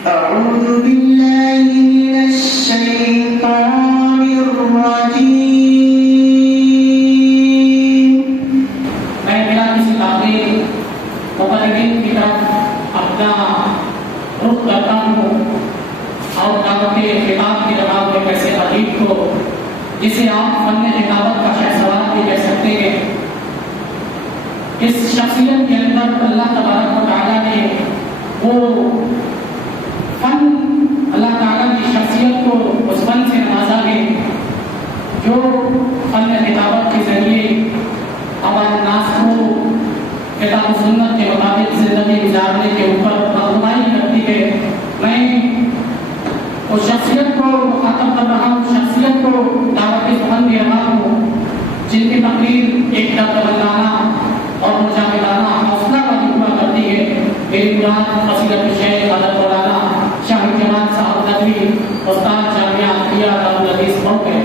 أعوذ بالله من الشيطان الرجيم. میں بنا کسی تاخیر مبلغین کی طرف اپنا رخ کرتا ہوں اور دعوت خطاب کی جناب ایک ایسے ادیب کو جسے آپ فن خطابت کا شہسوار بھی کہہ سکتے ہیں. اس شخصیت کے اندر اللہ تبارک و تعالیٰ نے وہ فن، اللہ تعالیٰ کی شخصیت کو اس فن سے نوازا ہے جو فن خطابت کے ذریعے ہمارے ناس کو کتاب و سنت کے مطابق زندگی گزارنے کے اوپر رہنمائی کرتی ہے. میں اس شخصیت کو مخاطب کر رہا ہوں، شخصیت کو دعوت سخن دے رہا ہوں جن کی تقریر ایک دردمندانہ اور مجاہدانہ حوصلہ والی ہوا کرتی ہے. میری مراد فضیلت الشیخ حضرت مولانا شاہ جمال صاحب ندوی استاد جامعہ عطیہ دارالحدیث مئو ہے.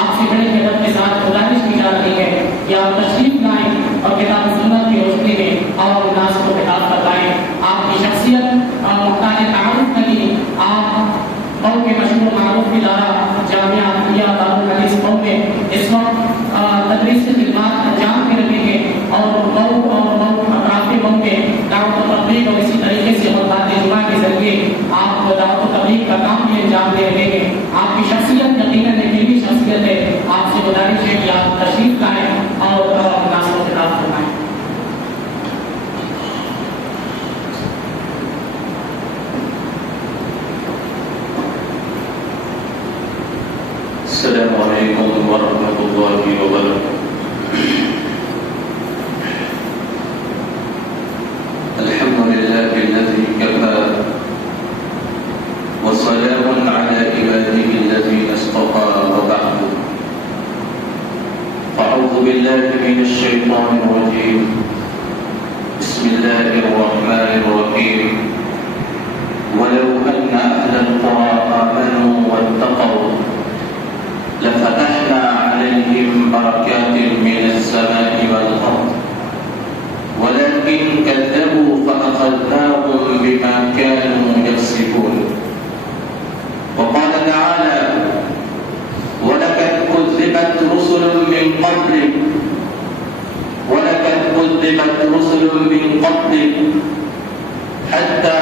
آپ سے بڑے ادب کے ساتھ گزارش کی جا رہی ہے کہ آپ تشریف لائیں اور کتاب و سنت کی روشنی میں اور الناس کو خطاب بتائیں. آپ کی شخصیت محتاج تعارف نہیں، آپ مئو کے مشہور معروف ادارہ جامعہ عطیہ دارالحدیث مئو میں اس وقت تدریس کی خدمات انجام دے رہے ہیں اور مئو اطراف مئو میں دعوت و تبلیغ اور اسی طریقے سے خطبات جمعہ کے ذریعے آپ دعوت و تبلیغ کا کام بھی انجام دے رہے ہیں. آپ کی شخصیت یقیناً ایک علمی شخصیت ہے. آپ سے گزارش ہے کہ آپ تشریف لائیں اور ناس کو خطاب فرمائیں. السلام علیکم ورحمۃ اللہ وبرکاتہ. الحمد لله الذي كفى وسلام على عباده الذين اصطفى وبعد فأعوذ بالله من الشيطان الرجيم بسم الله الرحمن الرحيم ولو أن أهل القرى آمنوا واتقوا لفتحنا عليهم بركات من السماء والأرض ولكن كذبوا فأخذناهم بما كانوا يكسبون. وقال تعالى ولقد كذبت رسل من قبلك حتى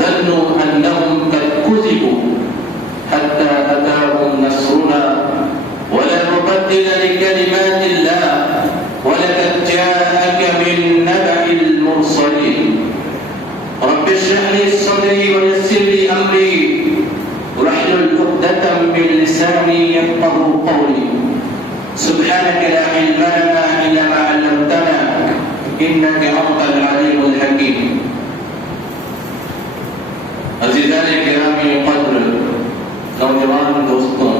ظنوا أنهم قد كذبوا حتى أتاهم نصرنا ولا مبدل لكلمات الله ولقد جاءك من نبأ المرسلين. رب اشرح لي صدري ويسر لي أمري واحلل عقدة من لساني يفقهوا قولي. سبحانك لا علم لنا إلا ما علمتنا إنك أنت العليم الحكيم. عزیزان گرامی قدر، نوجوان دوستوں،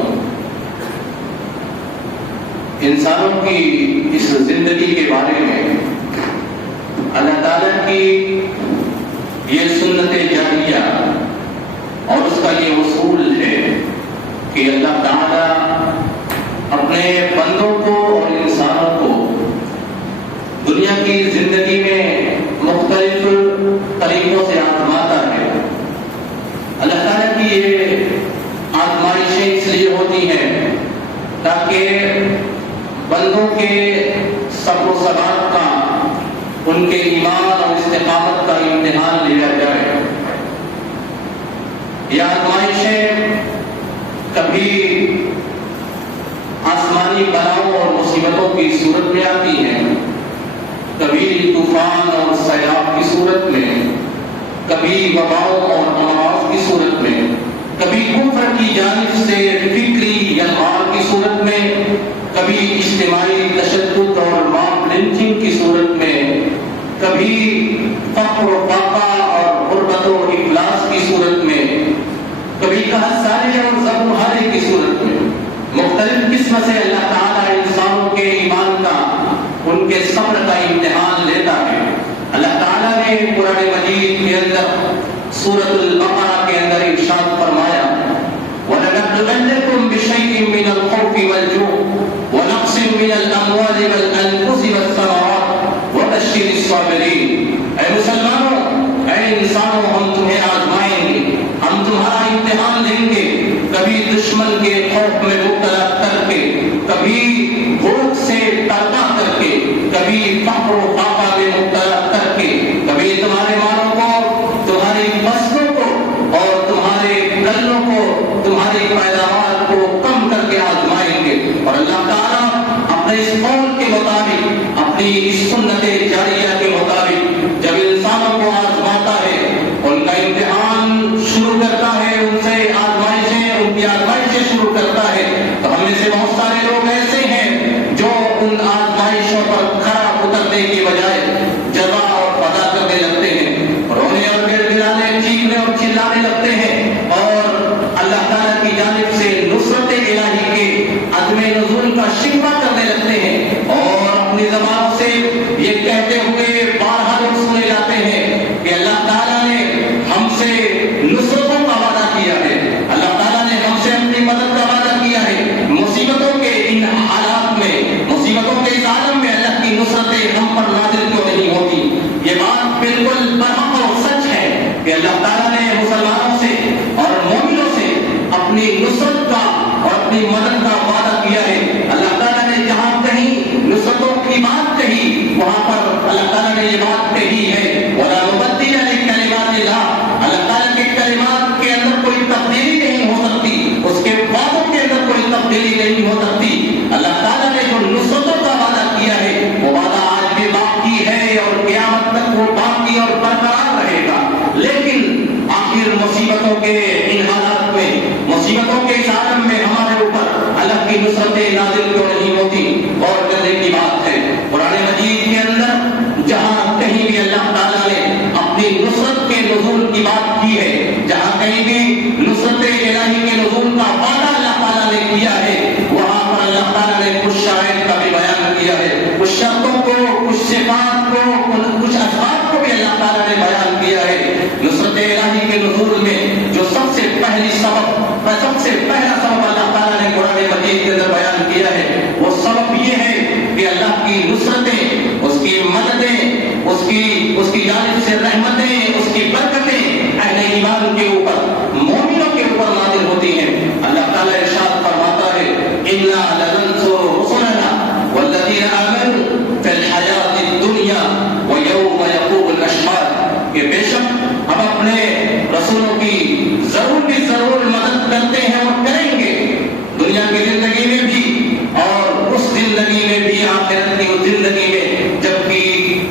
انسانوں کی اس زندگی کے بارے میں اللہ تعالیٰ کی یہ سنت جاریہ اور اس کا یہ اصول ہے کہ اللہ تعالیٰ اپنے بندوں کو اور انسانوں کو دنیا کی زندگی میں مختلف طریقوں سے آزماتا ہے. اللہ تعالیٰ کی یہ آزمائشیں اس لیے ہوتی ہیں تاکہ بندوں کے صبر و ثبات کا، ان کے ایمان اور استقامت کا امتحان لیا جائے. یہ آزمائشیں کبھی آسمانی بلاؤں اور مصیبتوں کی صورت میں آتی ہیں، کبھی طوفان اور سیلاب کی صورت میں، کبھی وباؤں اور امراض کی صورت میں، کبھی کفر کی جانب سے فکری یلغار کی صورت میں، کبھی اجتماعی تشدد اور ماب لنچنگ کی صورت میں، کبھی فقر و فاقہ اور غربت و افلاس کی صورت میں، کبھی قحط ساری اور زبرہارے کی صورت میں. مختلف قسم سے اللہ تعالیٰ انسانوں کے ایمان کا، ان کے صبر کا امتحان لیتا ہے. اللہ تعالیٰ نے قرآن مجید کے اندر سورۃ البقرہ کے اندر ارشاد فرمایا وَلَنَبْلُوَنَّكُمْ بِشَيْءٍ مِّنَ الْخَوْفِ وَالْجُوعِ وَنَقْصٍ مِّنَ الْأَمْوَالِ وَالْأَنفُسِ وَالثَّمَرَاتِ وَبَشِّرِ الصَّابِرِينَ. اے مسلمانوں، اے انسانوں، ہم تمہیں آزمائیں گے، ہماری پیداوار کو کم کر کے آزمائیں گے، اور اللہ تعالیٰ اپنے اس قول کے مطابق، اپنی اس سنت جاریہ کے مطابق جب انسانوں کو آزماتا ہے، ان کا امتحان شروع کرتا ہے، ان سے ان کی آزمائشیں شروع کرتا ہے، تو ہم میں سے بہت سارے لوگ ایسے ہیں جو ان آزمائشوں پر کھڑا اترنے کی بجائے جزا اور فدا کرنے لگتے ہیں، رونے اور گڑ گڑانے، چیخنے اور چلانے لگتے ہیں، اور اللہ تعالیٰ کی جانب سے نصرت الہی کے عدم نزول کا شکوہ کرنے لگتے ہیں، اور اپنی زبان سے یہ کہتے ہوئے بارہا لوگ سنے جاتے ہیں کہ اللہ تعالیٰ نے ہم سے نصرتوں کا وعدہ کیا ہے، اللہ تعالیٰ نے ہم سے اپنی مدد کا وعدہ کیا ہے، مصیبتوں کے ان حالات میں، مصیبتوں کے اس عالم میں اللہ کی نصرتیں ہم پر نازل کیوں نہیں ہوتی؟ یہ بات بالکل برحق اور سچ ہے کہ اللہ تعالیٰ نے مسلمانوں سے اور مومنوں سے اپنی نصرت کا اور اپنی مدد کا وعدہ کیا ہے۔ اللہ تعالیٰ نے جہاں کہیں نصرتوں کی بات کہی، وہاں پر اللہ تعالیٰ نے یہ بات کہی ہے، وَلَا مُبَدِّلَ لِكَلِمَاتِ اللَّهِ، اللہ تعالیٰ کے کلمات کے اندر کوئی تبدیلی نہیں ہو سکتی، اس کے وعدوں کے اندر کوئی تبدیلی نہیں ہو سکتی۔ اللہ تعالیٰ نے جو نصرتوں کا وعدہ کیا ہے، وہ وعدہ آج بھی باقی ہے اور قیامت تک وہ باقی اور برقرار رہے گا۔ لیکن آخر مصیبتوں کے ان حالات میں، مصیبتوں کے اس عالم میں ہمارے اوپر اللہ کی نصرتیں نازل کیوں نہیں ہوتی؟ غور کرنے کی بات ہے۔ قرآن مجید کے اندر جہاں کہیں بھی اللہ تعالیٰ نے اپنی نصرت کے نزول کی بات کی ہے، جہاں کہیں بھی نصرت الہی کے نزول کا وعدہ اللہ تعالیٰ نے کیا ہے، وہاں پر اللہ تعالیٰ نے کچھ شرائط کا بھی بیان کیا ہے، کچھ شرطوں کو، کچھ صفات کو، کچھ اسباب کو بھی اللہ تعالیٰ نے بیان کیا ہے۔ نصرت الہی کے نزول میں جو سب سے پہلا سبب اللہ تعالیٰ نے قرآن مجید کے اندر بیان کیا ہے، وہ سبب یہ ہے کہ اللہ کی نصرتیں، اس کی مددیں، اس کی جانب سے رحمتیں، اس کی برکتیں اہل ایمان کے اوپر، مومنوں کے اوپر نازل ہوتی ہیں۔ اللہ تعالیٰ ارشاد فرماتا ہے، اِنَّا لَنَنصُرُ رُسُلَنَا وَالَّذِينَ آمَنُوا فِي الْحَيَاةِ الدُّنْيَا وَيَوْمَ يَقُومُ الْأَشْهَادُ، کہ بے شک ہم اپنے رسولوں کی ضرور مدد کرتے ہیں اور کریں گے، دنیا کی زندگی میں بھی اور اس زندگی میں بھی، آخرت کی اس زندگی میں جب کہ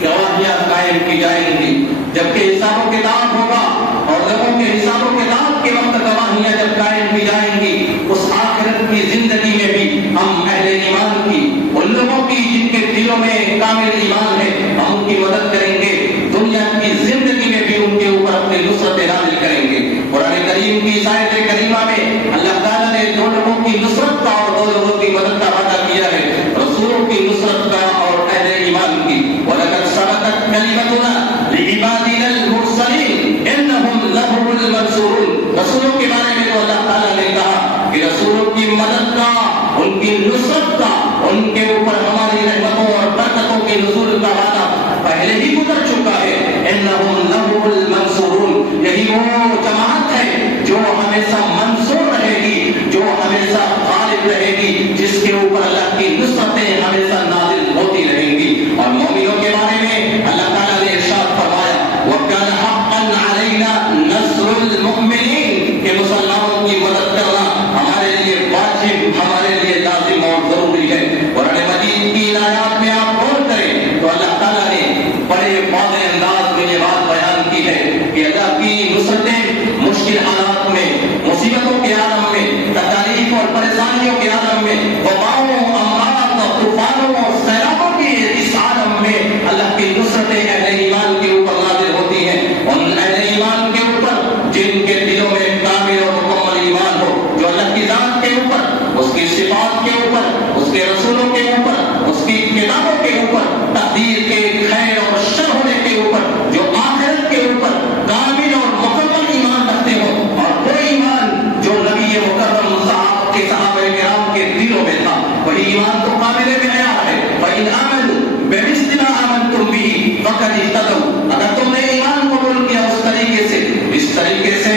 گواہیاں قائم کی جائیں گی، جب کہ حساب و کتاب ہوگا، اور لوگوں کے حساب و کتاب کے وقت گواہیاں جب قائم کی جائیں گی، اس آخرت کی زندگی میں بھی ہم اہل ایمان کی، ان لوگوں کی جن کے دلوں میں کامل ایمان ہے، ہم ان کی مدد کریں گے، دنیا کی زندگی میں بھی ان کے اوپر اپنی نصرت نازل کریں گے۔ قرآن کریم کی اس آیت کریمہ میں اللہ تعالیٰ نے دو لوگوں کی نصرت کا اور دو لوگوں کی مدد کا وعدہ کیا ہے، رسولوں کی نصرت کا اور اہل ایمان کی۔ وَلَقَدْ سَبَقَتْ كَلِمَتُنَا لِعِبَادِنَا الْمُرْسَلِينَ إِنَّهُمْ لَهُمُ الْمَنصُورُونَ، رسولوں کے بارے میں تو اللہ تعالیٰ نے کہا کہ رسولوں کی مدد کا، ان کی نصرت کا، ان کے اوپر ہماری رحمتوں اور برکتوں کے نزول کا وعدہ پہلے ہی گزر چکا ہے۔ إِنَّهُمْ لَهُمُ الْمَنصُورُونَ، یہی وہ جماعت ہے جو ہمیشہ منصور رہے گی، جو ہمیشہ غالب رہے گی، جس کے اوپر اللہ کی نصرتیں ہمیشہ نازل ہوتی رہیں گی۔ اور مومنوں کے بارے میں اللہ تعالیٰ نے ارشاد فرمایا، وَكَانَ حَقًّا عَلَيْنَا نَصْرُ الْمُؤْمِنِينَ، کہ مسلمانوں کی مدد کرنا ہمارے لیے واجب، ہمارے لیے لازم اور ضروری ہے۔ قرآن مجید کی آیات میں آپ غور کریں تو اللہ تعالیٰ نے بڑے واضح انداز میں یہ بات بیان کی ہے کہ اللہ کی نصرتیں مشکل حالات میں، مصیبتوں کے عالم میں، تکالیف اور پریشانیوں کے عالم میں، وباؤں، امراض اور طوفانوں اور سیلابوں کے اس عالم میں اللہ کی نصرتیں اہل ایمان کے اوپر نازل ہوتی ہیں، ان اہل ایمان کے اوپر جن کے دلوں میں کامل اور مکمل ایمان ہو، جو اللہ کی ذات کے اوپر، اس کی صفات کے اوپر، اس کے رسولوں کے اوپر، اس کی کتابوں کے اوپر، تقدیر کے خیر اور شر ہونے کے اوپر، جو آخرت کے اوپر کامل اور مکمل ایمان رکھتے ہو، اور وہ ایمان جو نبی مکرم صحابہ کرام کے دلوں میں تھا، وہی ایمان تو قابل معیار ہے۔ فَإِنْ آمَنُوا بِمِثْلِ مَا آمَنْتُمْ بِهِ فَقَدِ اهْتَدَوْا، اگر تم نے ایمان قبول کیا اس طریقے سے، اس طریقے سے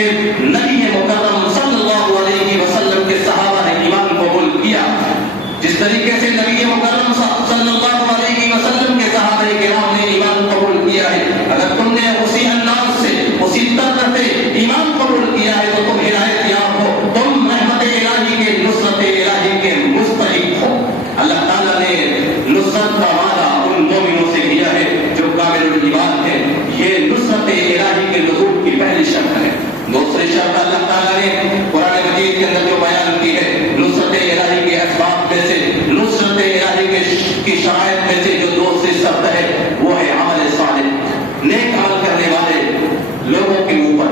نبی مکرم صلی اللہ علیہ وسلم کے صحابہ نے ایمان قبول کیا، جس طریقے سے نبی مکرم صلی اللہ علیہ وسلم کے صحابہ کرام نے ایمان قبول کیا ہے، اگر تم نے اسی انداز سے، اسی طرح سے ایمان قبول کیا ہے تو تم ہدایت یاب ہو، تم رحمت اللہ تعالیٰ نے قرآن مجید کے اندر جو بیان کی ہے نصرت الہی کے اسباب میں سے، نصرت الہی کی شرائط میں سے جو دو سے سخت ہے وہ ہے عمل صالح، نیک عمل کرنے والے لوگوں کے اوپر،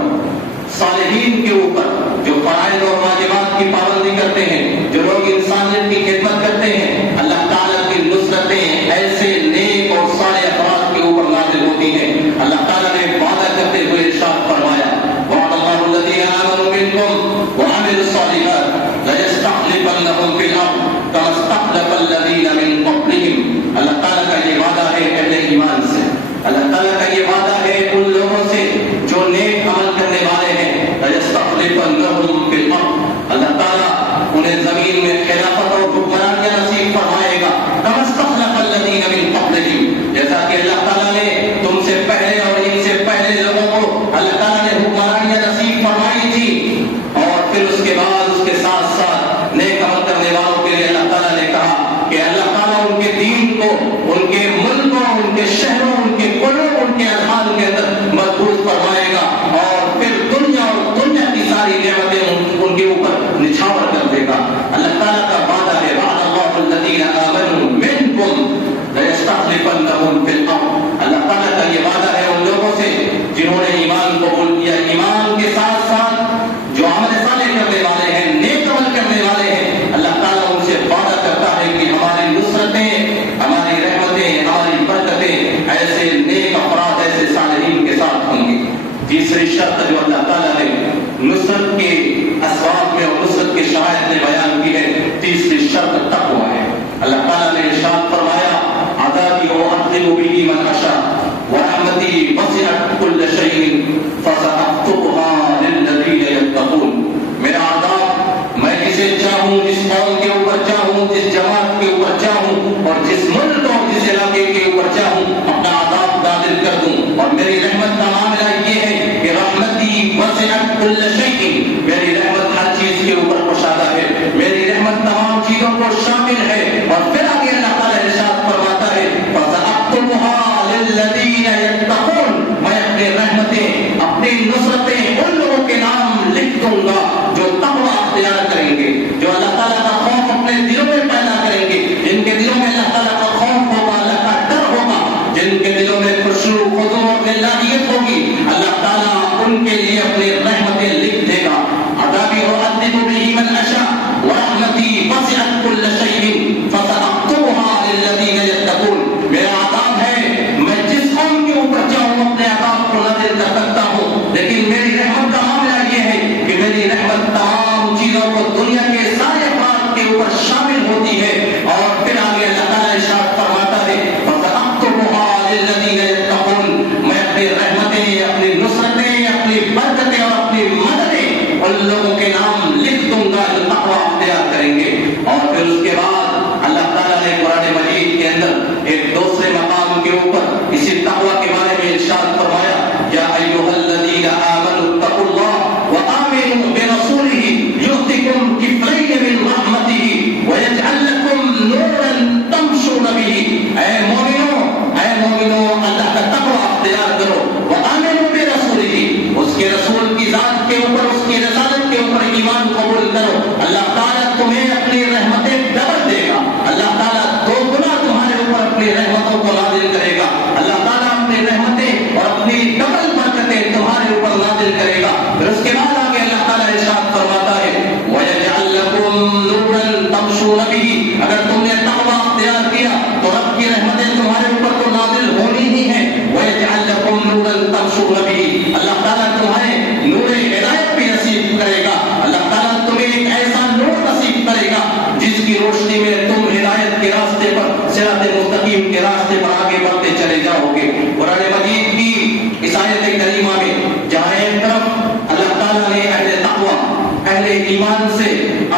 صالحین کے اوپر، جو فرائض اور واجبات کی پابندی کرتے ہیں، جو لوگ انسانیت کی خدمت کرتے ہیں، اللہ تعالیٰ کی نصرتیں ایسے نیک اور صالح افراد کے اوپر نازل ہوتی ہیں۔ اللہ تعالیٰ نے وعدہ کرتے ہوئے ارشاد فرمایا وعد اللہ الذین آمنوا منکم وعملوا الصالحات ليستخلفنهم في الارض كما استخلف الذین من قبلهم۔ اللہ تعالیٰ کا یہ وعدہ ہے اہل ایمان سے، اللہ تعالیٰ کا یہ وعدہ ہے ان لوگوں سے جو نیک عمل کرنے والے ہیں، ليستخلفنهم في الارض، اللہ تعالیٰ انہیں زمین میں خلافت اور حکمرانیاں نصیب فرمائے گا، كما استخلف الذین من قبلهم، جیسا کہ اللہ تعالیٰ نے تم سے پہلے اور ان سے پہلے لوگوں کو اللہ تعالیٰ نے حکمرانیاں نصیب فرمائی تھی، اور پھر اس کے بعد اس کے ساتھ ساتھ نیک عمل کرنے والوں کے لیے اللہ تعالیٰ نے کہا کہ اللہ تعالیٰ ان کے دین کو، ان کے ملکوں، ان کے شہروں، ان کے قلوب، ان کے اذہان کے اندر مضبوط فرمائے گا، اور پھر دنیا اور دنیا کی ساری نعمتیں ان کے اوپر نچھاور کر دے گا۔ اللہ تعالیٰ کا وعدہ ہے وعد اللہ الذین آمنوا منکم ليستخلفنهم في الارض، اللہ تعالیٰ کا یہ وعدہ ہے ان لوگوں سے جنہوں نے ایمان قبول کیا، ایمان کے ساتھ ساتھ جو عمل صالح کرنے والے ہیں، نیک عمل کرنے والے ہیں، اللہ تعالیٰ ان سے وعدہ کرتا ہے کہ ہماری نصرتیں، ہماری رحمتیں، ہماری برکتیں ایسے نیک افراد، ایسے صالحین کے ساتھ ہوں گی۔ تیسری شرط جو اللہ تعالیٰ نے نصرت کے اسباب میں اور نصرت کے شرائط میں بیان کی ہے، تیسری شرط تقویٰ ہے۔ اللہ تعالیٰ نے ارشاد فرمایا عذابی اعذب به من اشاء ورحمتی وسعت كل شيء فسأكتبها للذین يتقون، میرا عذاب میں جسے چاہوں، جس قوم کے اوپر چاہوں، جس جماعت کے اوپر چاہوں، اور جس ملک اور جس علاقے کے اوپر چاہوں اپنا عذاب نازل کر دوں، اور میری رحمت کا معاملہ یہ ہے کہ رحمتی وسعت كل شيء، میری رحمت ہر چیز کے اوپر کشادہ ہے، میری رحمت تمام چیزوں کو شامل ہے۔ اور پھر آگے اللہ تعالیٰ ارشاد فرماتا ہے فَسَأَكْتُبُهَا لِلَّذِينَ يَتَّقُونَ، میں اپنی رحمتیں، اپنی نصرتیں ان لوگوں کے نام لکھ دوں گا جو تقویٰ اختیار کریں گے، جو اللہ تعالیٰ کا خوف اپنے دلوں میں پیدا کریں گے، جن کے دلوں میں اللہ تعالیٰ کا خوف ہوگا، اللہ کا ڈر ہوگا، جن کے دلوں میں خشوع، خضوع اور ذلت ہوگی، اللہ تعالیٰ ان کے لیے اپنی رحمتیں لکھ دے گا۔ عذابی اعذب به من اشاء ورحمتی وسعت كل شيء فسأكتبها للذین يتقون، میرا عذاب ہے میں جس قوم کے اوپر چاہوں اپنے عذاب کو نازل کر سکتا ہوں، لیکن میری رحمت کا معاملہ یہ ہے کہ میری رحمت تمام چیزوں کو دنیا کے سارے افراد کے اوپر شامل ہوتی ہے۔ اور پھر آگے اللہ تعالیٰ ارشاد فرماتا ہے فَسَأَكْتُبُهَا لِلَّذِينَ يَتَّقُونَ، میں اپنی رحمتیں، اپنی نصرتیں، اپنی برکتیں اور اپنی مددیں ان لوگوں کے نام لکھ دوں گا جو تقویٰ اختیار کریں گے۔ اور پھر اس کے بعد اللہ تعالیٰ نے قرآن مجید کے اندر ایک دوسرے مقام کے اوپر اسی تقویٰ کے بارے میں ارشاد فرمایا یا ایھا الذین آمنوا اتقوا اللہ وآمنوا برسولہ یؤتکم کفلین من رحمتہ ویجعل لکم نورا تمشون بہ، اے مومنوں اللہ کا تقویٰ اختیار کرو، وآمنوا برسولہ، اس کے رسول کی ذات کے اوپر، اس کی رسالت کے اوپر ایمان قبول کرو، اللہ تعالیٰ تمہیں اپنی رحمتیں ڈبل دے گا، اللہ تعالیٰ دو گنا تمہارے اوپر اپنی رحمتوں کو نازل کرے گا، اللہ تعالیٰ اپنی رحمتیں اور اپنی ڈبل برکتیں تمہارے اوپر نازل کرے گا۔ پھر اس کے بعد آگے اللہ تعالیٰ ارشاد فرماتا ہے وَيَجْعَلْ لَكُمْ نُورًا تَمْشُونَ بِهِ، اگر تم نے تقویٰ اختیار کیا تو رب کی رحمتیں تمہارے اوپر تو نازل ہونی ہی ہیں۔ وَيَجْعَلْ لَكُمْ نُورًا تَمْشُونَ بِهِ، اللہ تعالیٰ تمہیں نور ہدایت بھی نصیب کرے گا، اللہ تعالیٰ تمہیں ایک ایسا نور نصیب کرے گا جس کی روشنی میں تم ہدایت کے راستے پر، صراط مستقیم کے راستے پر آگے بڑھتے چلے جاؤ گے۔ قرآن مجید کی اس آیت کریمہ میں جہاں ایک طرف اللہ تعالیٰ نے اہل تقویٰ، اہل ایمان سے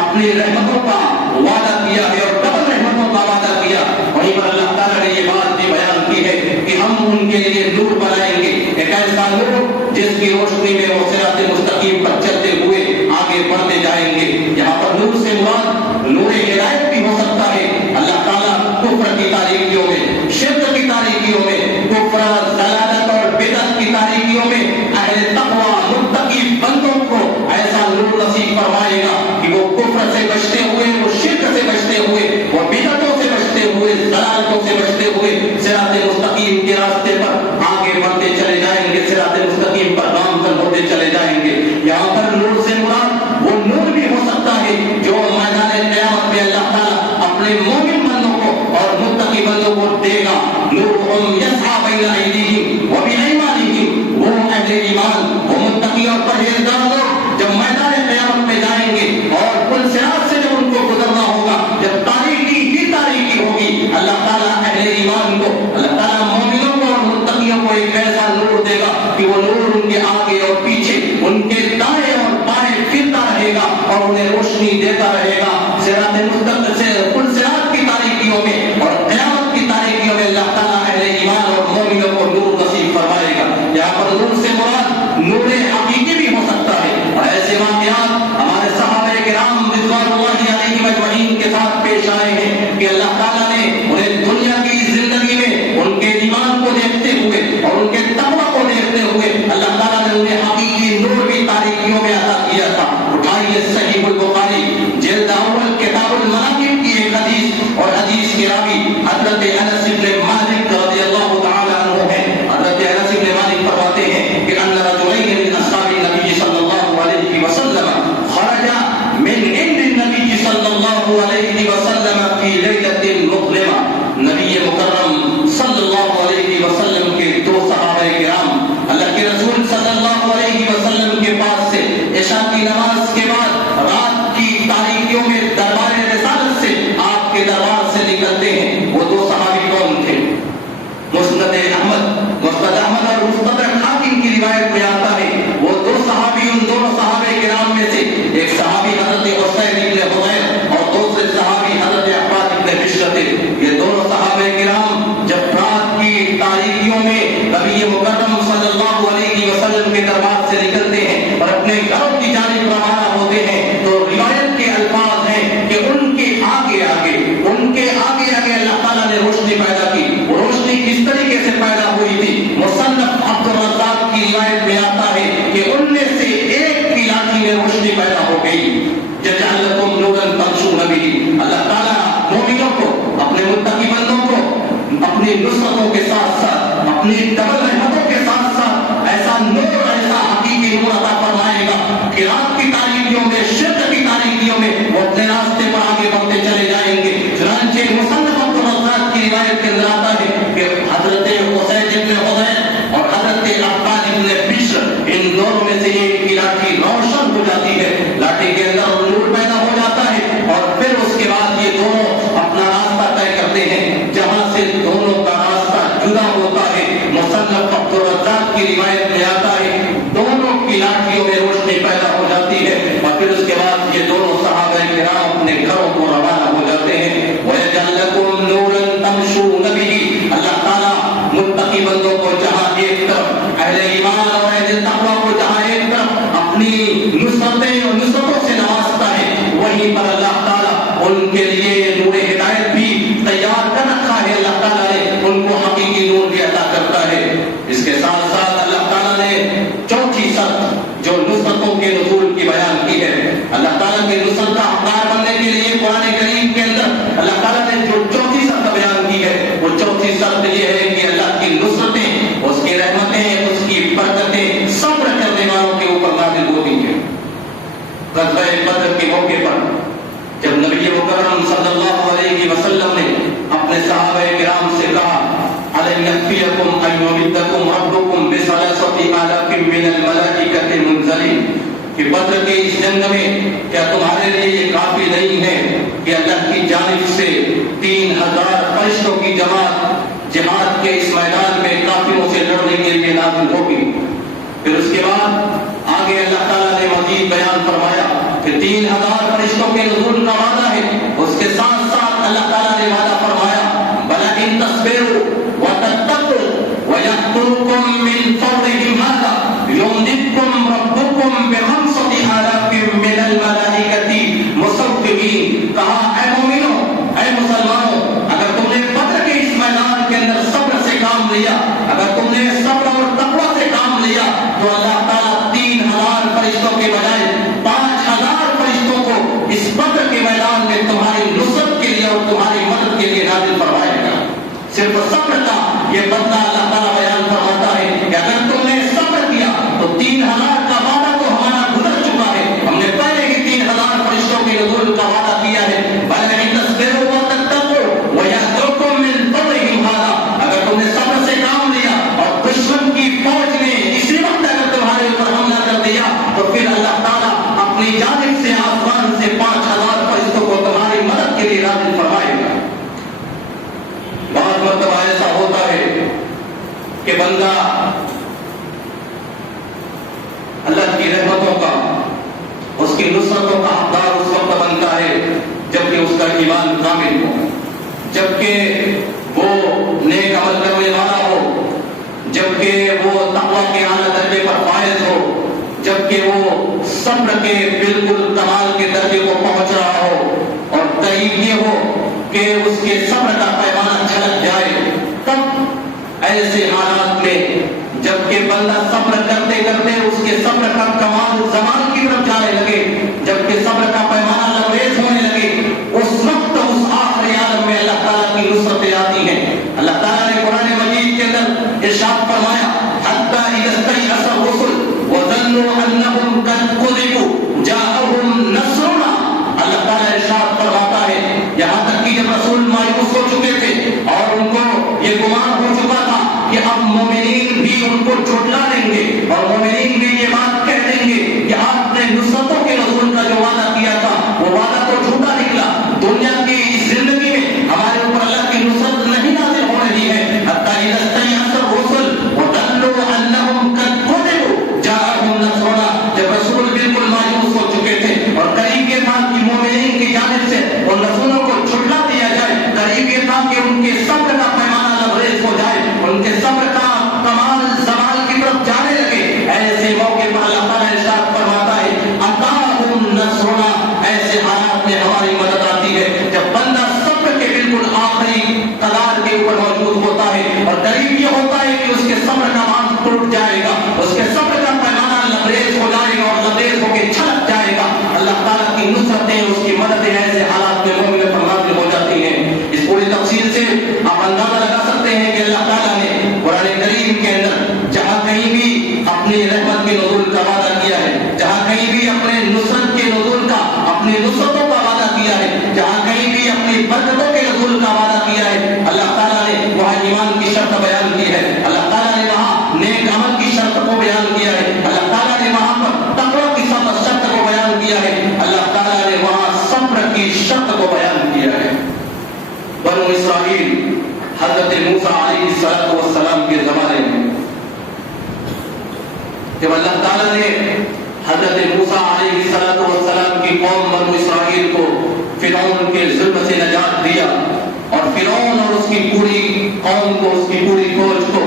اپنی رحمتوں کا وعدہ کیا ہے اور ڈبل رحمتوں کا وعدہ کیا، وہیں پر اللہ تعالیٰ نے یہ بات بھی بیان کی ہے کہ ہم ان کے لیے نور بنائیں گے، ایک ایسا نور جس کی روشنی میں وہ صراط مستقیم پر چلتے ہوئے آگے بڑھتے جائیں گے۔ یہاں پر نور سے مراد نور ہدایت بھی ہو سکتا ہے۔ اللہ تعالیٰ کفر کی تاریکیوں میں، شرک کی تاریکیوں میں، کفر، ضلالت اور بدعت کی تاریکیوں میں اہل تقویٰ متقی بندوں کو ایسا تاریخیوں میں عطا کیا تھا. اٹھائیے صحیح البخاری جلد اول کتاب المناقب کی ایک حدیث اور حدیث کے راوی حضرت انس بن مالک رضی اللہ تعالی عنہ ہے. حضرت انس بن مالک فرماتے ہیں کہ ان رجلین من اصحاب النبی صلی اللہ علیہ وسلم خرجا من عند النبی صلی اللہ علیہ وسلم فی لیلۃ مظلمہ. نبی مکرم صلی اللہ علیہ وسلم کے دو صحابہ کرام اللہ کے رسول صلی اللہ علیہ وسلم کے پاس سے عشاء کی نماز کے بعد رات کی تاریکیوں میں دربار رسالت سے آپ کے دربار سے نکلتے ہیں. وہ دو صحابی کون تھے؟ مسند احمد اور مستدرک حاکم کی روایت میں آتا ہے وہ دو صحابی ان دونوں صحابہ کرام میں سے ایک صحابی حضرت حسین بن حضیر اور دوسرے صحابی حضرت عباد بن بشر تھے. یہ دونوں صحابہ کرام جب رات کی تاریکیوں میں نبی مکرم صلی اللہ علیہ وسلم کے دربار سے نکلتے ہیں اور اپنے گھروں کی جانب روانہ ہوتے ہیں تو روایت کے الفاظ ہیں کہ ان کے آگے آگے اللہ تعالیٰ نے روشنی پیدا کی. وہ روشنی کس طریقے سے پیدا ہوئی تھی؟ مصنف عبد الرزاق کی روایت میں آتا ہے کہ ان میں سے ایک کی لاٹھی میں روشنی پیدا ہو گئی. جعل لکم نورا تمشون بہ. اللہ تعالیٰ مومنوں کو اپنے متقی بندوں کو اپنی نصرتوں کے ساتھ ساتھ اپنی ڈبل رحمتوں کے ساتھ ساتھ ایسا نور ایسا حقیقی نور عطا فرمائے گا کہ رات کی تاریکیوں میں شرک کی تاریکیوں میں وہ اپنے راستے پر آگے بڑھتے چلے جائیں گے. چنانچہ مصنف عبد الرزاق کی روایت کے اندر آتا ہے کہ حضرت حسین بن حضیر اور حضرت عباد بن بشر ان دونوں میں سے ایک کی لاٹھی روشن ہو جاتی ہے. لاٹھی کے اندر نور پیدا ہو جاتا ہے اور پھر اس کے بعد یہ دونوں اپنا راستہ طے کرتے ہیں. جہاں سے دونوں کا راستہ جدا ہوتا ہے مصنف عبد الرزاق کی روایت میں آتا ہے دونوں کی لاٹھیوں میں روشنی پیدا ہو جاتی ہے اور پھر اس کے بعد یہ دونوں صحابہ کرام اپنے گھروں کو روانہ ہو جاتے ہیں. وَيَجْعَلْ لَكُمْ نُورًا تَمْشُونَ بِهِ. اللہ تعالیٰ متقی بندوں کو جہاں ایک طرف اہل ایمان اور اہل تقویٰ کو جہاں ایک طرف اپنی نصرتیں اور نصرتوں سے نوازتا ہے وہیں پر اللہ تعالیٰ ان کے لیے نور ہدایت بھی تیار کر رکھا ہے. اللہ تعالیٰ نے ان کو حقیقی نور بھی عطا کرتا ہے. اس کے ساتھ ساتھ اللہ تعالیٰ نے چوتھی شرط جو نصرتوں کے نزول کی بیان کی ہے اللہ تعالیٰ کے نصرت کا حقدار بننے کے لیے قرآن کریم کے اندر اللہ تعالیٰ نے جو چوتھی شرط بیان کی ہے وہ چوتھی شرط یہ ہے کہ اللہ کی نصرتیں اس کی رحمتیں اس کی برکتیں صبر کرنے والوں کے اوپر نازل ہوتی ہیں. غزوہ بدر کے موقع پر جب نبی مکرم صلی اللہ علیہ وسلم نے اپنے صحابہ کرام سے کہا أَلَمْ يَكْفِيكُمْ أَن يُمِدَّكُمْ رَبُّكُمْ بِثَلَاثَةِ آلَافٍ مِّنَ الْمَلَائِكَةِ مُنزَلِينَ کہ بدر کے اس جنگ میں کیا تمہارے لیے یہ کافی نہیں ہے کہ اللہ کی جانب سے 3000 فرشتوں کی جماعت جہاد کے اس میدان میں کافروں سے لڑنے کے لیے نازل ہوگی. پھر اس کے بعد آگے اللہ تعالیٰ نے مزید بیان فرمایا کہ 3000 فرشتوں کے نزول کا وعدہ ہے. اس کے ساتھ ساتھ اللہ تعالیٰ نے وعدہ فرمایا بَلَئِن تَصْبِرُوا وَتَتَّقُوا وَيَأْتُوكُم مِّن فَوْرِهِمْ هَٰذَا يُمْدِدْكُمْ رَبُّكُم بِخَمْسَةِ آلَافٍ مِّنَ الْمَلَائِكَةِ مُصَوِّمِينَ. کہا اے مومنوں اے مسلمانوں اگر تم نے بدر کے اس میدان کے اندر صبر سے کام لیا اگر تم نے صبر اور تقویٰ سے کام لیا تو اللہ تعالیٰ 3000 فرشتوں کے بجائے 5000 فرشتوں کو اس بدر کے میدان میں تمہاری نصرت کے لیے اور تمہاری مدد کے لیے نازل فرمائے گا. صرف صبر کا یہ بدلہ اللہ تعالیٰ بیان فرماتا ہے کہ اگر تم نے صبر کیا تو 3000 کا وعدہ تو ہمارا گزر چکا ہے. ہم نے پہلے ہی 3000 فرشتوں کے نزول کا وعدہ کیا ہے. بَلَئِن تَصْبِرُوا وَتَتَّقُوا وَيَأْتُوكُم مِّن فَوْرِهِمْ هَٰذَا. اگر تم نے صبر سے کام لیا اور دشمن کی فوج نے اسی وقت اگر تمہارے اوپر حملہ کر دیا تو پھر اللہ تعالیٰ اپنی جانب سے آسمان سے 5000 فرشتوں کو تمہاری مدد کے لیے نازل فرمائے گا. بعض مرتبہ ایسا ہوتا ہے کہ بندہ اللہ کی رحمتوں کا اس کی نصرتوں کا حقدار اس وقت بنتا ہے جبکہ اس کا ایمان کامل ہو جبکہ وہ نیک عمل کرنے والا ہو جبکہ وہ تقویٰ کے اعلیٰ درجے پر فائز ہو جبکہ وہ صبر کے بالکل کمال کے درجے کو پہنچ رہا ہو اور دلیل یہ ہو کہ اس کے صبر کا پیمانہ چھلک جائے. تب ایسے حالات میں جبکہ بندہ صبر کرتے کرتے اس کے صبر صبر کا کمال زوال کی طرف جانے لگے، جبکہ صبر کا پیمانہ لبریز ہونے لگے، اس وقت اس آخری عالم میں اللہ تعالیٰ کی نصرتیں آتی ہیں۔ اللہ تعالیٰ نے قرآن مجید کے اندر ارشاد فرمایا حتیٰ اذا استيأس الرسل وظنوا انهم قد كذبوا جاءهم نصرنا۔ اللہ تعالیٰ ارشاد فرماتا ہے یہاں تک کہ جب رسول مایوس ہو چکے تھے اور ان کو یہ گمان ہو چکا تھا کہ اب مومنین بھی ان کو جھٹلا دیں گے اور مومنین بھی یہ بات کہہ دیں گے کہ آپ نے نصرتوں کے نزول کا جو وعدہ کیا تھا وہ وعدہ تو جھوٹا نکلا، دنیا کی اس زندگی میں ہمارے اوپر اللہ کی نصرت نہیں نازل ہو رہی ہے۔ حتیٰ اذا استيأس الرسل وظنوا انهم قد كذبوا جاءهم نصرنا، جب رسول بالکل مایوس ہو چکے تھے اور قریب یہ تھا کہ مومنین کی جانب سے ان رسولوں کو جھٹلا دیا جائے، قریب یہ تھا کہ ان کے صبر کا پیمانہ لبریز ہو جائے، ان کے صبر کا کمال زوال کی طرف جانے لگے، ایسے موقع پر اللہ تعالیٰ ارشاد فرماتا ہے اتاہم نصرنا، ایسے حالات میں ہماری مدد آتی ہے جب بندہ صبر کے بالکل آخری قدار کے اوپر موجود ہوتا ہے اور قریب یہ ہوتا ہے کہ اس کے صبر کا باندھ ٹوٹ جائے گا، اس کے صبر کا پیمانہ لبریز ہو جائے گا اور لبریز ہو کے چھلک جائے گا، اللہ تعالیٰ کی نصرتیں اس کی مددیں ایسے حالات میں مومن پر نازل ہو جاتی ہیں۔ اس پوری تفصیل سے آپ اندازہ لگا سکتے ہیں کہ اللہ تعالیٰ نے قرآن کریم کے اندر جہاں کہیں بھی اپنی رحمت کے نزول کا وعدہ کیا ہے، جہاں کہیں بھی اپنے نصرت کے نزول کا، اپنی نصرتوں کا وعدہ کیا ہے، جہاں کہیں بھی اپنی برکتوں کے نزول کا وعدہ کیا ہے، اللہ تعالیٰ نے وہاں ایمان کی شرط بیان کی ہے، اللہ تعالیٰ نے وہاں نیک عمل کی شرط کو بیان کیا ہے، اللہ تعالیٰ نے وہاں پر تقوی کی شرط کو بیان کیا ہے، اللہ تعالیٰ نے وہاں صبر کی شرط کو بیان کیا ہے۔ بنو اسرائیل حضرت موسیٰ علیہ السلام کے زمانے میں جب اللہ تعالیٰ نے حضرت موسیٰ علیہ السلام کی قوم بنو اسرائیل کو فرعون کے ظلم سے نجات دیا اور فرعون اور اس کی پوری قوم کو، اس کی پوری فوج کو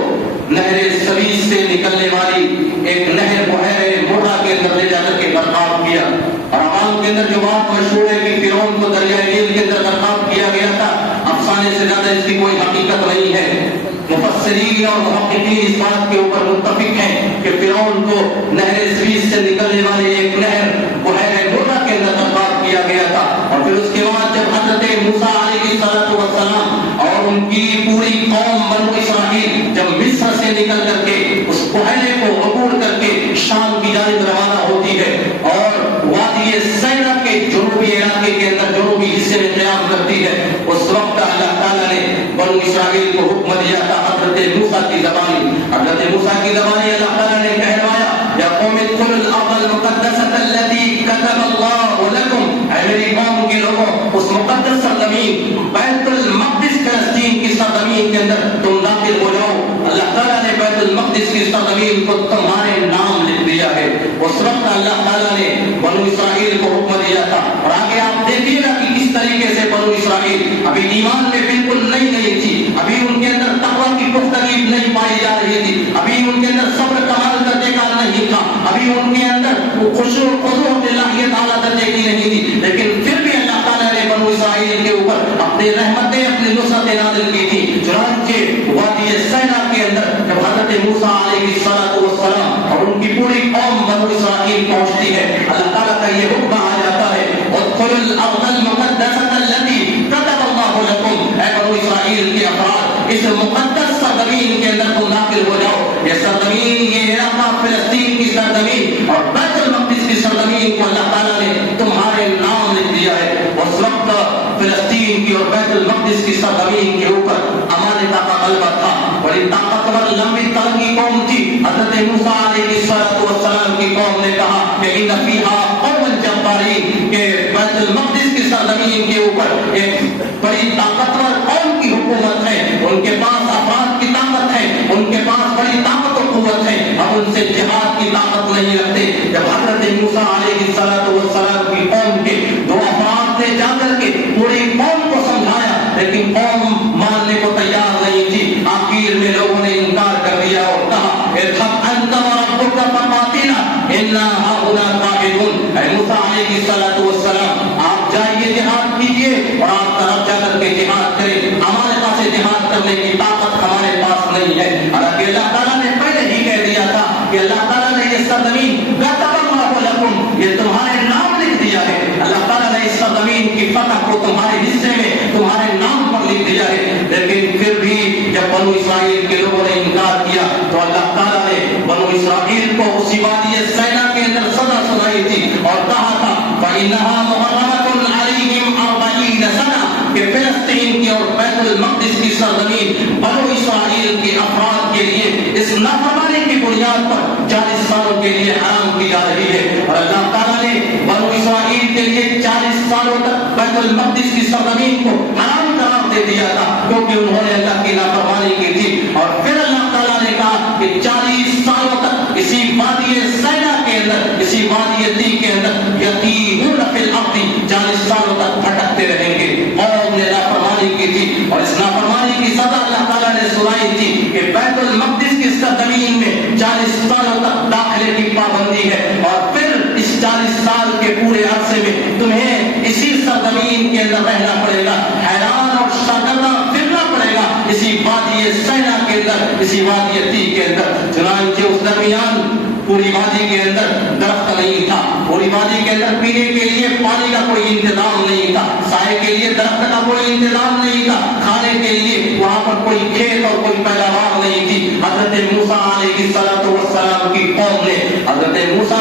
نہر سبیز سے نکلنے والی ایک نہر بحیر مرہ کے اندر لے جا کر کے برقرار کیا، اور عوام کے اندر جو بات مشہور ہے کہ فرعون کو دریائے نیل کے اندر برقرار کیا گیا تھا، افسانے سے زیادہ اس کی کوئی حقیقت نہیں ہے۔ مفسرین اور محققین اس بات کے اوپر متفق ہیں کہ فرعون کو نہر سبیز سے نکلنے والی ایک نہر بحیر مرہ کے اندر برقرار کیا گیا تھا، اور پھر اس کے بعد جب حضرت موسیٰ علیہ السلام اور ان کی پوری قوم بنو اسرائیل جب مصر سے نکل کر کے اس بحیرے کو عبور کر کے شام کی جانب روانہ ہوتی ہے اور وادی سینا کے جنوبی علاقے کے اندر جنوبی حصے میں قیام کرتی ہے، اس وقت اللہ تعالیٰ نے بنو اسرائیل کو حکم دیا تھا حضرت موسیٰ کی زبانی، حضرت موسیٰ کی زبانی اللہ تعالیٰ نے کہلوایا یا قوم ادخلوا الارض المقدسة التي كتب الله لكم، اے میری قوم کے لوگوں اس مقدس سرزمین بیت المقدس فلسطین کی سرزمین کے اندر تم داخل ہو جاؤ، اللہ تعالیٰ نے بیت المقدس کی سرزمین کو تمہارے نام لکھ دیا ہے۔ اس وقت اللہ تعالیٰ نے بنو اسرائیل کو حکم دیا تھا، اور آگے آپ دیکھیے گا کہ کس طریقے سے بنو اسرائیل ابھی ایمان میں بالکل نہیں تھی، ابھی ان کے اندر تقویٰ کی پختگی نہیں پائی جا رہی تھی، ابھی ان کے اندر صبر کمال درجے کا نہیں تھا، ابھی ان کے اندر خشوع و خضوع للہیت اعلیٰ درجے کی نہیں تھی، لیکن پھر بھی اللہ تعالیٰ نے بنو اسرائیل کے اوپر اپنی رحمتیں، اپنی نصرتیں نازل کی تھی۔ چنانچہ وادی سینا کے اندر جب حضرت موسیٰ علیہ السلام اور ان کی پوری قوم بنو اسرائیل پہنچتی ہے، اللہ تعالیٰ کا یہ حکم آ جاتا ہے ادخلوا الارض المقدسة التي كتب الله لكم، اے بنو اسرائیل کے افراد اس مقدس سرزمین کے اندر تم داخل ہو جاؤ، یہ سرزمین، یہ علاقہ فلسطین کی سرزمین اور بیت المقدس کی سرزمین کو اللہ تعالیٰ نے تمہارے نام لکھ دیا ہے۔ اس وقت فلسطین کی اور بیت المقدس کی سرزمین کے اوپر امانتہ کا غلبہ تھا، بڑی طاقتور لمبی تلنگی قوم تھی۔ حضرت موسیٰ علیہ السلام کی قوم نے کہا کہ ان فیہا قوم جبارین، کہ بیت المقدس کی سرزمین کے اوپر ایک بڑی طاقتور قوم کی حکومت ہے، ان کے پاس افراد کی طاقت ہے، ان کے پاس بڑی طاقت و قوت ہے، اب ان سے جہاد کی طاقت نہیں رکھتے۔ جب حضرت موسیٰ علیہ السلام کی قوم کے دو افراد نے جا کر کے پوری قوم کو سمجھایا، لیکن قوم ماننے کو تیار نہیں تھی، آخر میں لوگوں نے انکار کر دیا اور کہا اذهب انت وربك فقاتلا انا هاهنا قاعدون، اے موسیٰ علیہ السلام آپ جائیے جہاد کیجیے اور آپ طرف جا کر کے جہاد کریں، ہمارے پاس جہاد کرنے کی طاقت ہمارے پاس نہیں ہے۔ حالانکہ اللہ تعالیٰ نے پہلے ہی کہہ دیا تھا کہ اللہ تعالیٰ نے یہ سرزمین سرزمین كتب الله لكم، یہ تمہارے نام لکھ دیا ہے. اللہ تعالیٰ نے اس سرزمین کی فتح کو تمہارے حصے میں تمہارے نام پر لکھ دیا ہے. لیکن پھر بھی جب بنو اسرائیل کے لوگوں نے انکار کیا تو اللہ تعالیٰ نے بنو اسرائیل کو اسی وادی سینا کے اندر سزا سنائی تھی اور کہا تھا فَإِنَّهَا مُحَرَّمَةٌ عَلَيْهِمْ 40 سنہ کہ فلسطین کی اور بیت المقدس کی سرزمین بنو اسرائیل کے افراد کے لیے اس نافرمانی کی بنیاد پر 40 سالوں کے لیے حرام کی جا رہی ہے. اور اللہ تعالیٰ نے بنو اسرائیل کے لیے 40 سالوں تک بیت المقدس کی سرزمین کو حرام قرار دے دیا تھا کیونکہ انہوں نے اللہ کی نافرمانی کی تھی. اور پھر اللہ تعالیٰ نے کہا کہ 40 سالوں تک اسی وادی سینا کے اندر اسی وادی تی کے اندر یتیمون فی الارض 40 سالوں تک بھٹکتے رہیں گے. قوم نے نافرمانی کی تھی اور اس نافرمانی کی سزا اللہ تعالیٰ نے سنائی تھی کہ بیت المقدس کی سرزمین میں 40 سالوں تک داخلے کی پابندی ہے. اور پھر اس 40 سال کے پورے عرصے میں تمہیں اسی سرزمین کے اندر رہنا پڑے گا, حیران اور سرگردہ پھرنا پڑے گا اسی وادی سینا کے اندر, اسی وادی تی کے اندر. چنانچہ اس درمیان پوری وادی کے اندر درخت نہیں تھا, پوری وادی کے اندر پینے کے لیے پانی کا کوئی انتظام نہیں تھا, سائے کے لیے درخت کا کوئی انتظام نہیں تھا, کھانے کے لیے وہاں پر کوئی کھیت اور کوئی پیداوار نہیں تھی. حضرت موسیٰ علیہ السلام کی قوم نے حضرت موسیٰ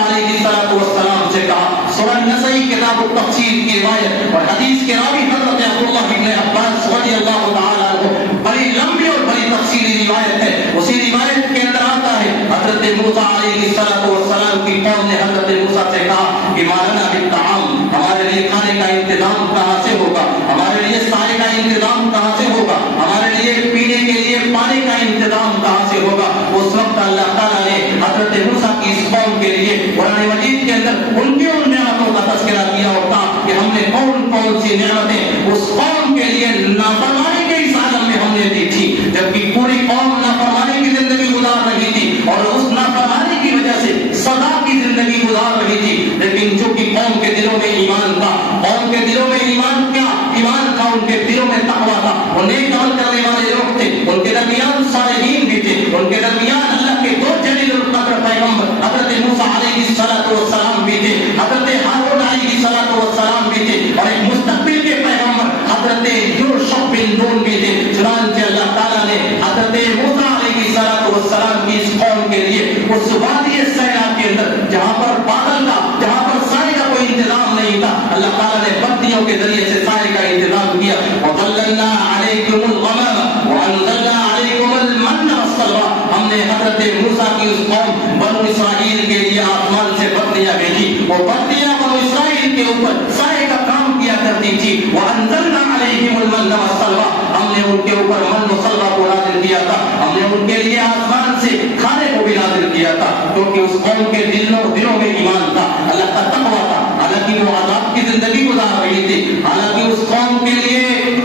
علیہ السلام سے کہا. سورہ نسائی کتاب التفسیر کی روایت اور حدیث کے راوی حضرت عبداللہ ابن عباس رضی اللہ تعالیٰ عنہ بڑی لمبی اور بڑی تفصیلی روایت ہے. اسی روایت کے اندر آتا ہے حضرت موسیٰ علیہ السلام کی قوم نے حضرت موسیٰ سے کہا کہ ما لنا بالطعام, ہمارے لیے کھانے کا انتظام کہاں سے ہوگا, ہمارے لیے سائے کا انتظام کہاں سے ہوگا, ہمارے لیے پینے کے لیے پانی کا انتظام کہاں سے ہوگا. اس وقت اللہ تعالیٰ نے حضرت موسیٰ کی اس قوم کے لیے قرآن مجید کے اندر ان کی ان نعمتوں کا تذکرہ کیا اور کہا کہ ہم نے کون کون سی نعمتیں اس قوم کے لیے نافرمانی کے اس عالم میں ہم نے دی تھی, جبکہ پوری قوم نافرمانی کی زندگی گزار رہی تھی اور اس نافرمانی کی وجہ سے سزا کی زندگی گزار رہی تھی. لیکن چونکہ قوم کے دلوں میں ایمان تھا, قوم کے دلوں میں ایمان کیا ایمان تھا, ان کے دلوں میں تقویٰ تھا, وہ نیک عمل کرنے والے لوگ تھے, ان کے درمیان صالحین بھی تھے, ان کے درمیان اللہ کے دو جلیل القدر پیغمبر حضرت موسیٰ علیہ السلام بھی تھے, حضرت ہارون علیہ السلام بھی تھے, اور ایک مستقبل کے پیغمبر حضرت یوشع بن نون بھی تھے. چنانچہ اللہ تعالیٰ نے حضرت موسیٰ علیہ السلام کی اس قوم کے لیے اس وادی سینا کے اندر جہاں پر بادل کا, جہاں پر سائے کا کوئی انتظام نہیں تھا, اللہ تعالیٰ نے بتیوں کے ذریعے سے سائے کا انتظام کیا. وَظَلَّلْنَا عَلَيْكُمُ الْغَمَامَ وَأَنزَلْنَا عَلَيْكُمُ الْمَنَّ وَالسَّلْوَىٰ, ہم نے حضرت موسیٰ کی اس قوم بنو اسرائیل کے لیے آسمان سے بتیاں بھیجی, وہ بتیاں بنو اسرائیل کے اوپر سائے کا کام کیا کرتی تھی. وَأَنزَلْنَا عَلَيْهِمُ الْمَنَّ وَالسَّلْوَىٰ, ہم نے ان کے اوپر من و سلوہ کو نازل کیا تھا, ہم نے ان کے لیے آسمان سے کھانے کو بھی نازل کیا تھا, کیونکہ اس قوم کے دلوں میں ایمان تھا, اللہ کا تقویٰ تھا. حالانکہ وہ عذاب کی زندگی گزار رہی تھی, حالانکہ اس قوم کے لیے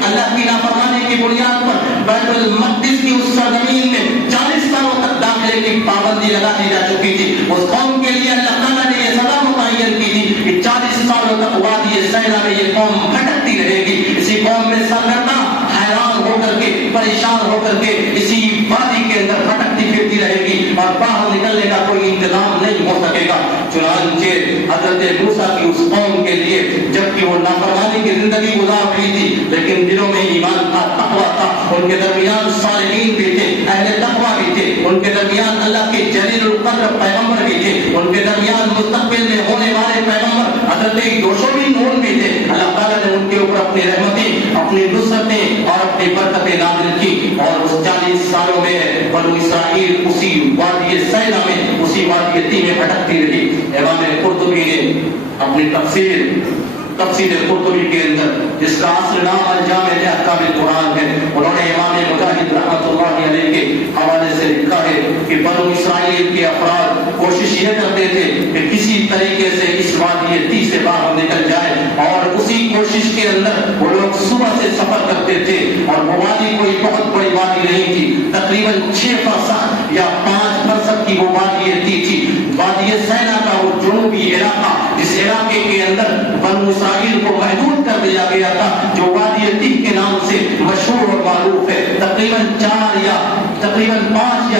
اللہ کی نافرمانی کی بنیاد پر بیت المقدس کی اس سرزمین میں 40 سالوں تک داخلے کی پابندی لگا دی جا چکی تھی. اس قوم کے لیے اللہ تعالیٰ نے یہ سزا متعین کی تھی کہ 40 سالوں تک وادی سینا میں یہ قوم بھٹکتی رہے گی, اسی قوم میں سرگردہ حیران ہو کر کے پریشان ہو کر کے اسی وادی کے اندر بھٹکتی پھرتی رہے گی اور باہر نکلنے کا کوئی انتظام نہیں ہو سکے گا. چنانچہ حضرت موسیٰ کی اس قوم کے لیے جبکہ وہ نافرمانی کی زندگی گزار رہی تھی لیکن دلوں میں ایمان تھا, تقویٰ تھا, ان کے درمیان صالحین بھی تھے, اہل تقویٰ بھی تھے, ان کے درمیان اللہ کے جلیل القدر پیغمبر بھی تھے, ان کے درمیان مستقبل میں ہونے والے پیغمبر حضرت یوشع بن نون بھی تھے. اللہ تعالیٰ نے ان کے اوپر اپنی رحمتیں, اپنی نصرتیں اور اپنی برکتیں نازل کی اور اس 40 سالوں میں بنو اسرائیل اسی وادی سینا میں, اسی وادی تی میں بھٹکتی رہی. امام قرطبی نے اپنی تفسیر قرطبی کے اندر جس کا اصل نام الجامع لاحکام القرآن ہے, انہوں نے امام مجاہد رحمۃ اللہ علیہ کے حوالے سے لکھا ہے کہ بنو اسرائیل کے افراد کوشش یہ کرتے تھے کہ کسی طریقے سے اس وادی تی سے باہر نکل جائے, اور اسی کوشش کے اندر وہ لوگ صبح سے سفر کرتے تھے, اور وہ وادی کوئی بہت بڑی وادی نہیں تھی, تقریباً 6 فرسخ یا 5 فرسخ کی وہ وادی تی تھی. وادی سینا کا وہ جنوبی علاقہ جس علاقے کے اندر بنو اسرائیل کو محدود کر دیا گیا تھا, جو وادی تی کے نام سے مشہور اور معروف ہے, تقریباً 5 یا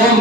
2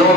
2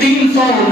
300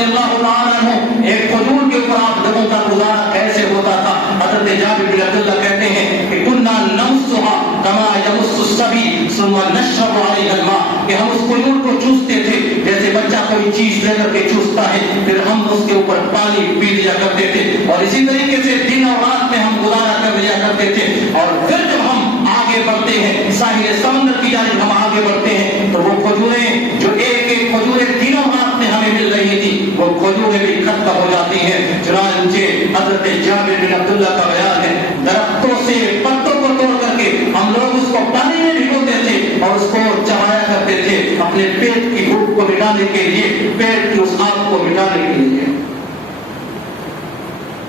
رضی اللہ تعالیٰ عنہ ایک کھجور کے اوپر آپ لوگوں کا گزارا کیسے ہوتا تھا؟ حضرت جابر بن عبداللہ کہتے ہیں کہ كنا نمسها كما يمس الصبي ثم نشرب عليها الماء، کہ ہم اس کھجور کو چوستے تھے جیسے بچہ کوئی چیز لے کر کے چوستا ہے، پھر ہم اس کے اوپر پانی پی لیا کرتے تھے، اور اسی طریقے سے دن اور رات میں ہم گزارا کر لیا کرتے تھے۔ اور پھر جب ہم آگے بڑھتے ہیں ساحل سمندر کی جانب ہم آگے بڑھتے ہیں تو وہ کھجوریں جو ایک ایک کھجوریں دنوں رات میں ہمیں مل رہی تھی وہ کھجوریں بھی ختم ہو جاتی ہیں۔ چنانچہ حضرت جابر بن عبداللہ کا بیان ہے، درختوں سے پتوں کو توڑ کر کے ہم لوگ اس کو پانی میں بھگوتے تھے اور اس کو چبایا کرتے تھے اپنے پیٹ کی بھوک کو مٹانے کے لیے، پیٹ کی اس آگ کو مٹانے کے لیے۔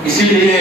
اسی لیے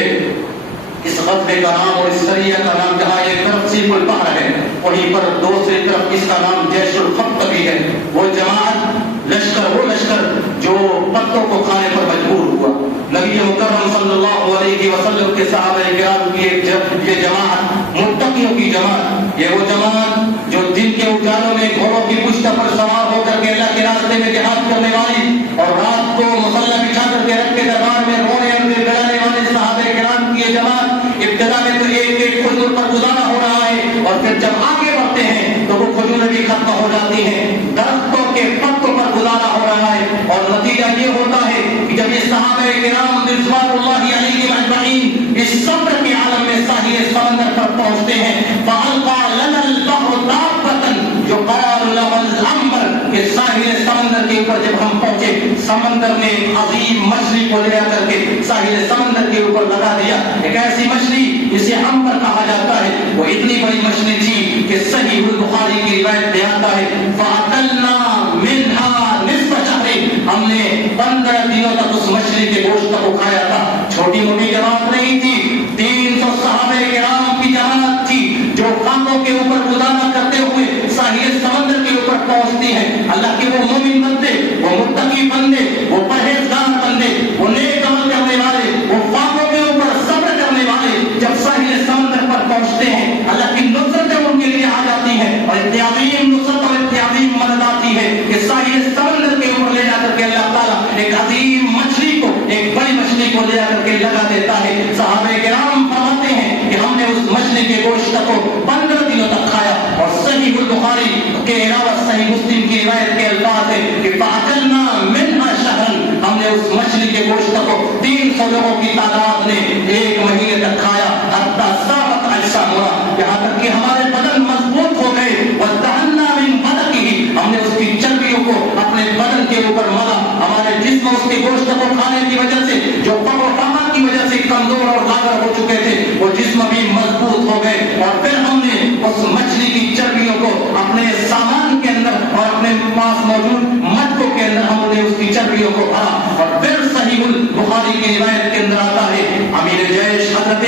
اس غزوے کا نام اور اس سریہ کا نام جہاں ایک طرف سیف البحر ہے وہیں پر دوسری طرف اس کا نام جیش الخط بھی ہے، وہ جماعت لشکر، وہ لشکر جو پتوں کو کھانے پر مجبور ہوا۔ نبی مکرم صلی اللہ علیہ وسلم کے صحابہ کرام کی یہ جماعت متقیوں کی جماعت، یہ وہ جماعت جو دن کے اجالوں میں گھوڑوں کی پشت پر سوار ہو کر کے اللہ کے راستے میں جہاد کرنے والی اور رات کو مصلی بچھا کر کے رب کے دربار میں رونے اور گڑانے والے صحابہ کرام کی یہ جماعت ابتدا میں تو ایک ایک کھجور پر گزارا ہو رہا ہے اور پھر جب آگے بڑھتے ہیں تو وہ کھجوریں بھی ختم ہو جاتی ہیں، درختوں کے پتوں پر گزارا ہو رہا ہے، اور نتیجہ یہ ہوتا ہے کہ جب یہ صحابہ کرام رضوان اللہ علیہم اجمعین اس صبر کے عالم میں ساحل سمندر پر پہنچتے ہیں، فَأَلْقَى لَنَا الْبَحْرُ دَابَّةً يُقَالُ لَهَا الْأَنبَرُ، کہ ساحل سمندر کے اوپر جب ہم پہنچے سمندر نے عظیم مچھلی کو لے کر کے ساحل سمندر کے اوپر لگا دیا، ایک ایسی مچھلی جسے امبر کہا جاتا ہے، وہ اتنی بڑی مچھلی تھی کہ صحیح البخاری کی روایت میں آتا ہے فَأَكَلْنَا مِنْهَا نِصْفَ شَهْرٍ، ہم نے 15 دنوں تک اس مچھلی کے گوشت کو کھایا تھا۔ چھوٹی موٹی جماعت نہیں تھی، 300 صحابہ کرام کی جماعت تھی جو خاکوں کے اوپر گزارا کرتے ہوئے ساحل سمندر کے اوپر پہنچتی ہیں۔ اللہ کے وہ مومن بندے، وہ متقی بندے، وہ پرہیزگار بندے، وہ نیک عمل کرنے والے، وہ خاکوں کے اوپر صبر کرنے والے جب ساحل سمندر پر پہنچتے ہیں اللہ کی نصرت ان کے لیے آ جاتی ہے، اور اتنی عظیم نصرت اور اتنی عظیم مدد آتی ہے کہ ساحل سمندر کے اوپر لے جا کر کے اللہ تعالیٰ ایک عظیم مچھلی کو، ایک بڑی مچھلی کو لے جا کر کے لگا دیتا ہے۔ صحابہ کرام فرماتے ہیں کہ ہم نے اس مچھلی کے گوشت کو 15 دنوں تک کھایا، اور صحیح البخاری کے علاوہ صحیح مسلم کی روایت کے الفاظ ہے کہ فَأَكَلْنَا مِنْهَا شَهْرًا، ہم نے اس مچھلی کے گوشت کو 300 لوگوں کی تعداد نے 1 مہینے تک کھایا، حتیٰ ثابت اجسامنا، یہاں تک کہ ہمارے بدن مضبوط ہو گئے، وَدَّهَنَّا مِنْ بَدَنِهِ، ہم نے اس کی چربیوں کو اپنے بدن کے اوپر ملا، ہمارے جسم اس کے گوشت کو کھانے کی وجہ سے جو فقر و فاقہ کی وجہ سے کمزور اور لاغر ہو چکے تھے وہ جسم بھی مضبوط ہو گئے، اور پھر ہم نے اس مچھلی کی چربیوں کو اپنے سامان کے اندر اور اپنے پاس موجود مٹکوں کے اندر ہم نے اس کی چربیوں کو بھرا، اور پھر صحیح البخاری کی روایت کے اندر آتا ہے امیر جیش حضرت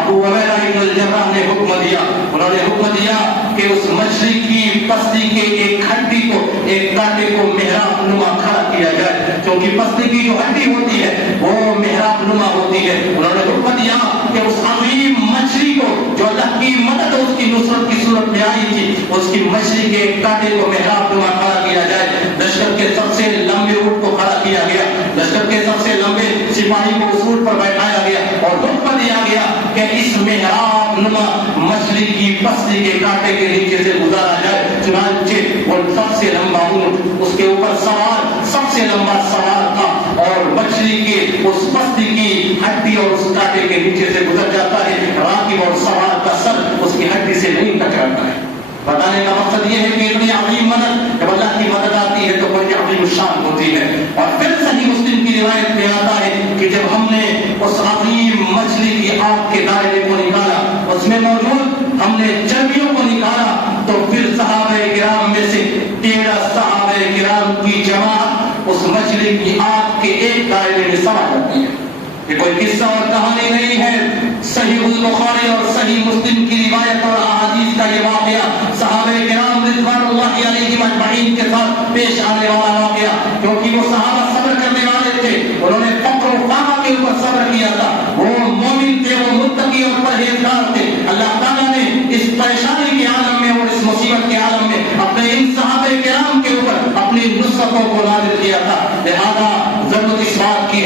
ابو عبیدہ بن الجراح نے حکم دیا، انہوں نے حکم دیا کہ اس مچھلی کی پستی کے ایک ہڈی کو، ایک کانٹے کو محراب نما کھڑا کیا جائے، کیونکہ پستی کی جو ہڈی ہوتی ہے وہ محراب نما ہوتی ہے۔ انہوں نے حکم دیا کہ اس عظیم مچھلی کو جو اللہ کی مدد اس کی نصرت کی صورت میں آئی تھی، اس کی مچھلی کے ایک کانٹے کو محراب نما کھڑا کیا جائے۔ لشکر کے سب سے لمبے اونٹ کو کھڑا کیا گیا، لشکر کے سب سے لمبے سپاہی کو اس اونٹ پر بیٹھایا گیا، اور حکم دیا گیا کہ اس محراب نما مچھلی کی پستی کے کانٹے کے نیچے سے گزارا جائے۔ چنانچہ وہ سب سے لمبا اونٹ، اس کے اوپر سوار سب سے لمبا سوار تھا، اور مچھلی کے اس پستی کی ہڈی اور اس کانٹے کے نیچے سے گزر جاتا ہے، راکب اور سوار کا سر اس کی ہڈی سے نہیں ٹکراتا ہے۔ بتانے کا مقصد یہ ہے کہ اتنی عظیم مدد، جب اللہ کی مدد آتی ہے تو بڑی عظیم شان ہوتی ہے۔ اور پھر صحیح مسلم کی روایت میں آتا ہے کہ جب ہم نے اس عظیم مچھلی کی آگ کے دائرے کو نکالا، اس میں موجود ہم نے چربیوں کو نکالا، تو پھر صحابہ کرام میں سے 13 صحابہ کرام کی جماعت اس مچھلی کی آگ کے ایک دائرے میں سما جاتی ہے۔ یہ کوئی قصہ اور کہانی نہیں ہے، صحیح البخاری اور صحیح مسلم کی روایت اور احادیث کا یہ واقعہ صحابہ کرام رضوان اللہ علیہم اجمعین کے ساتھ پیش آنے والا واقعہ، کیونکہ وہ صحابہ صبر کرنے والے تھے، انہوں نے فقر و فاقہ کے اوپر صبر کیا تھا، وہ مومن تھے، وہ متقی اور پرہیزگار تھے۔ اللہ تعالیٰ نے اس پریشانی کے عالم میں اور اس مصیبت کے عالم میں اپنے ان صحابہ کرام کے اوپر اپنی نصرتوں کو نازل کیا تھا، لہذا ضرورت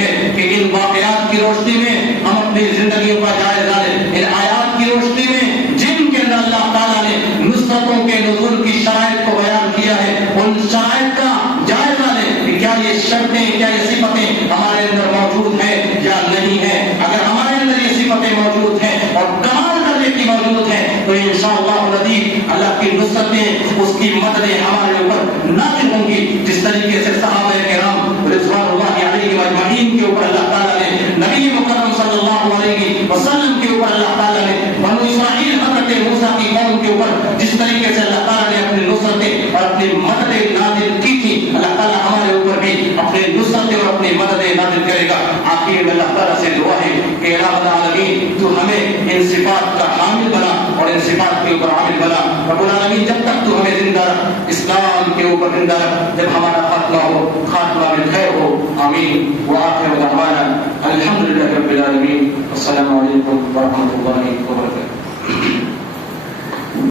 ہے کہ ان واقعات کی روشنی میں ہم اپنی زندگیوں کا جائزہ لیں. ان آیات کی روشنی میں جن کے اندر اللہ تعالیٰ نے نصرتوں کے نزول کی شرائط کو بیان کیا ہے, ان شرائط کا جائزہ لیں کہ کیا یہ شرطیں, کیا یہ صفتیں ہمارے اندر موجود ہیں یا نہیں ہیں. اگر ہمارے اندر یہ صفتیں موجود ہیں اور کمال درجے کی موجود ہیں تو انشاءاللہ العزیز اللہ کی نصرتیں, اس کی مددیں ہمارے اوپر نازل ہوں گی. جس طریقے سے صحابہ کرام رضوان اللہ علیہم اجمعین کے اوپر اللہ تعالیٰ نے, نبی مکرم صلی اللہ علیہ وسلم کے اوپر اللہ تعالیٰ نے, بنو اسرائیل حضرت موسیٰ کی قوم کے اوپر جس طریقے سے اللہ تعالیٰ نے اپنی نصرتیں اور اپنی مددیں نازل کی تھی, اللہ تعالیٰ ہمارے اوپر بھی اپنے نصرتیں اور اپنی مددیں نازل کرے گا. آخر میں اللہ تعالیٰ سے دعا ہے کہ الہ العالمین تو ہمیں ان صفات کا حامل بنا اور ان صفات کے اوپر عامل بنا. رب العالمین جب تک تو ہمیں زندہ رکھ, اسلام کے اوپر زندہ رکھ, جب ہمارا خاتمہ ہو خاتمہ میں خیر ہو. آمین. وآخر دعوانا الحمدللہ رب العالمین. السلام علیکم ورحمۃ اللہ وبرکاتہ.